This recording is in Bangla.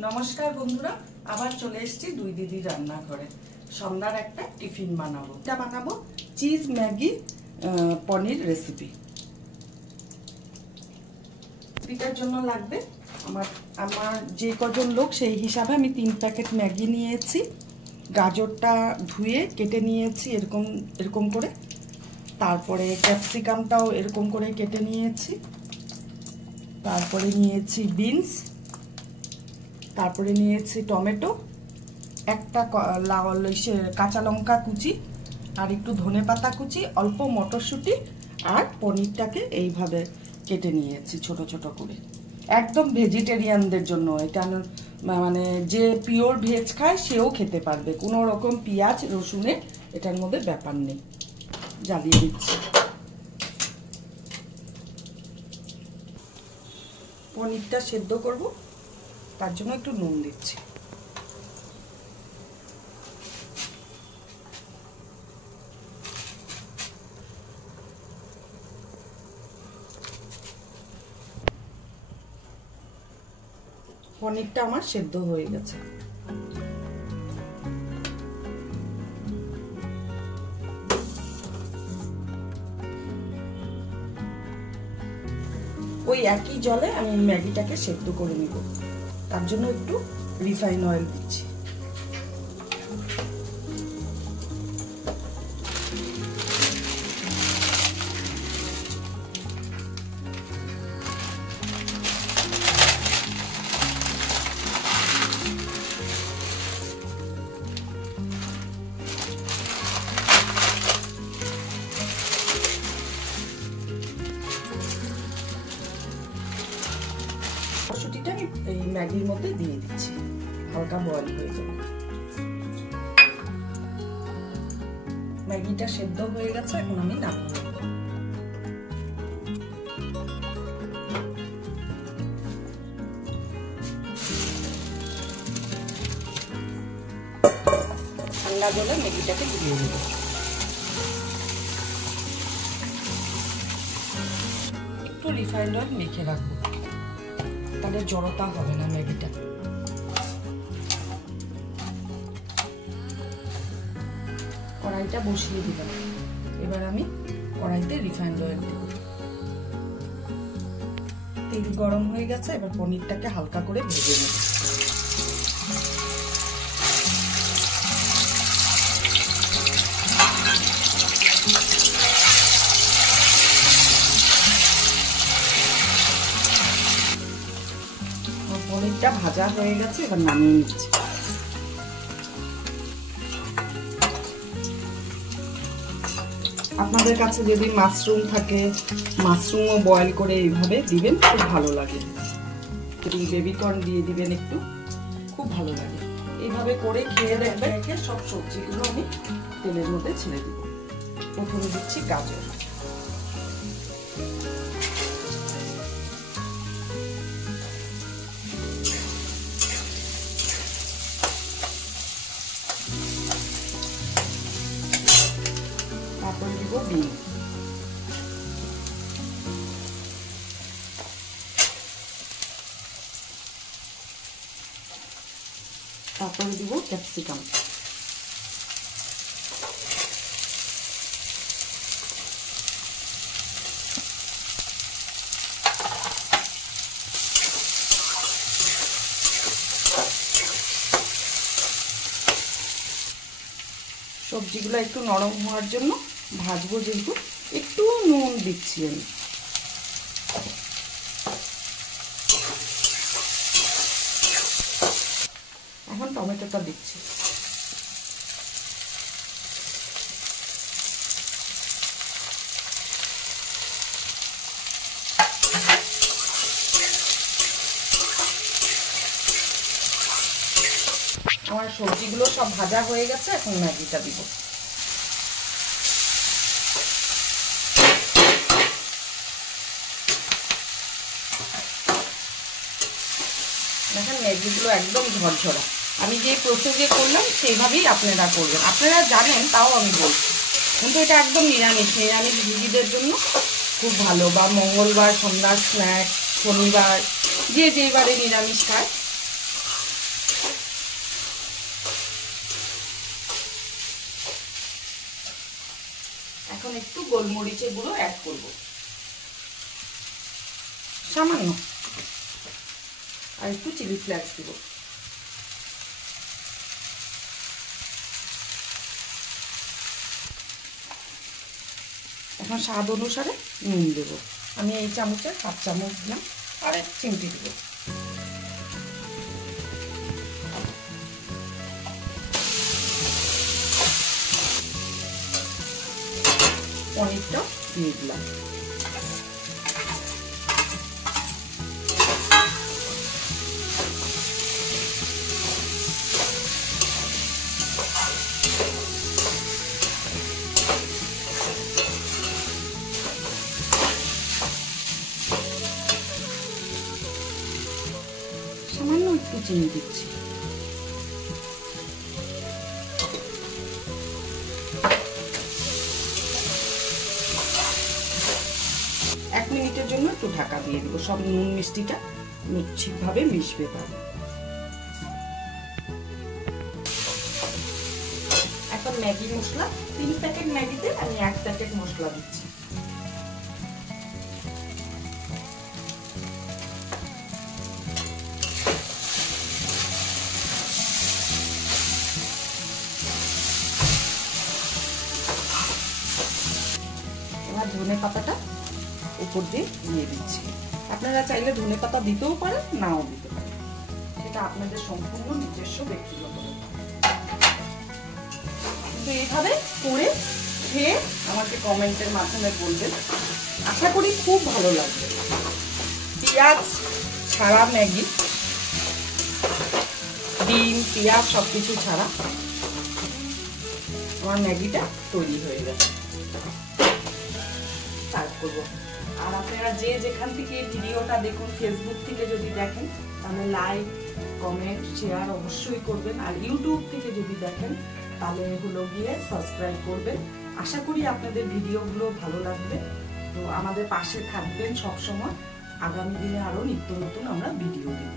नमस्कार बंधुरा आबार चले एसेछि दुई दिदी रान्नाघरे सन्ध्यार एकटा टिफिन बानाबो। এটা বানাবো চিজ ম্যাগি পনির রেসিপি। এটার জন্য লাগবে আমার যে কজন লোক সেই হিসাবে আমি 3 প্যাকেট ম্যাগি নিয়েছি। গাজরটা ধুয়ে কেটে নিয়েছি এরকম করে। তারপরে ক্যাপসিকামটাও এরকম করে কেটে নিয়েছি। তারপরে নিয়েছি বিনস, তারপরে নিয়েছি টমেটো, একটা কাঁচা লঙ্কা কুচি আর একটু ধনেপাতা কুচি, অল্প মটরশুঁটি আর পনিরটাকে এইভাবে কেটে নিয়েছি ছোট ছোট করে। একদম ভেজিটেরিয়ানদের জন্য এটা, মানে যে পিওর ভেজ খায় সেও খেতে পারবে, কোনো রকম পেঁয়াজ রসুনের এটার মধ্যে ব্যাপার নেই। জ্বালিয়ে দিচ্ছি। পনিরটা সেদ্ধ করব, তার জন্য একটু নুন দিচ্ছি। পনিরটা আমার সেদ্ধ হয়ে গেছে। ওই একই জলে আমি ম্যাগিটাকে সেদ্ধ করে নিব, তার জন্য একটু রিফাইন অয়েল দিচ্ছি। মটরশুঁটিটা এই ম্যাগির মধ্যে দিয়ে দিচ্ছি, হালকা বয়েল হয়ে যাবে। ম্যাগিটা সেদ্ধ হয়ে গেছে, এখন আমি নামিয়ে নেব। ঠান্ডা জলে ম্যাগিটাকে দিয়ে দেব। একটু রিফাইন্ড অয়েল মেখে রাখবো, তাহলে জড়তা হবে না ম্যাগিটা। কড়াইটা বসিয়ে দিলাম, এবার আমি কড়াইতে রিফাইন্ড অয়েল দেব। তেল গরম হয়ে গেছে, এবার পনিরটাকে হালকা করে ভেজে নেব। পনিরটা ভাজা হয়ে গেছে, এবার নামিয়ে নিচ্ছি। আপনাদের কাছে যদি মাশরুম থাকে, মাশরুমও বয়েল করে এইভাবে দিবেন, খুব ভালো লাগে। বেবিকর্ন দিয়ে দিবেন একটু, খুব ভালো লাগে। এইভাবে করে খেয়ে দেখবেন। সব সবজিগুলো আমি তেলের মধ্যে ছেড়ে দিব। প্রথমে দিচ্ছি গাজর, তারপর দিব বিনস, তারপরে দিব ক্যাপসিকাম, সবজিগুলো একটু নরম হওয়ার জন্য ভাজবো, যেহেতু একটু নুন দিচ্ছি আমি। এখন টমেটোটা দিচ্ছি। আমার সবজিগুলো সব ভাজা হয়ে গেছে, এখন ম্যাগিটা দিব। দেখেন ম্যাগিগুলো একদম ঝরঝরা। আমি যে প্রসেসে করলাম সেইভাবেই আপনারা করবেন। আপনারা জানেন, তাও আমি বলছি। কিন্তু এটা একদম নিরামিষ ভুগীদের জন্য খুব ভালো, বা মঙ্গলবার সন্ধ্যার স্ন্যাক্স, শনিবার যে যেবারে নিরামিষ খায় এখন একটু গোলমরিচের গুঁড়ো অ্যাড করব, সামান্য, আর একটু চিলি ফ্লেক্স দিব। এখন স্বাদ অনুসারে নুন দেব, আমি এই চামচের 1/2 চামচ দিলাম, আর এক চিমটি দেব। পনিরটা দিয়ে দিলাম। সামান্য একটু চিনি দিচ্ছি। এক মিনিটের জন্য একটু ঢাকা দিয়ে দেবো, সব নুন মিষ্টিটা ঠিকভাবে মিশবে। তাহলে এখন ম্যাগি মশলা, 3 প্যাকেট ম্যাগিতে আমি 1 প্যাকেট মশলা দিচ্ছি। এবার ধনে পাতাটা উপর দিয়ে দিচ্ছি। আপনারা চাইলে ধনে পাতা দিতেও পারেন, নাও দিতে পারেন, সেটা আপনাদের সম্পূর্ণ নিজস্ব ব্যক্তিগত ব্যাপার। কিন্তু এইভাবে করে খেয়ে আমাকে কমেন্টের মাধ্যমে বলবেন, আশা করি খুব ভালো লাগবে। পেঁয়াজ ছাড়া ম্যাগি, ডিম পেঁয়াজ সবকিছু ছাড়া আমার ম্যাগিটা তৈরি হয়ে গেছে। সার্ভ করবো। আর আপনারা যে যেখান থেকে ভিডিওটা দেখুন, ফেসবুক থেকে যদি দেখেন তাহলে লাইক কমেন্ট শেয়ার অবশ্যই করবেন, আর ইউটিউব থেকে যদি দেখেন তাহলে হলো গিয়ে সাবস্ক্রাইব করবেন। আশা করি আপনাদের ভিডিওগুলো ভালো লাগবে। তো আমাদের পাশে থাকবেন সব সময়। আগামী দিনে আরো নিত্য নতুন আমরা ভিডিও দেব।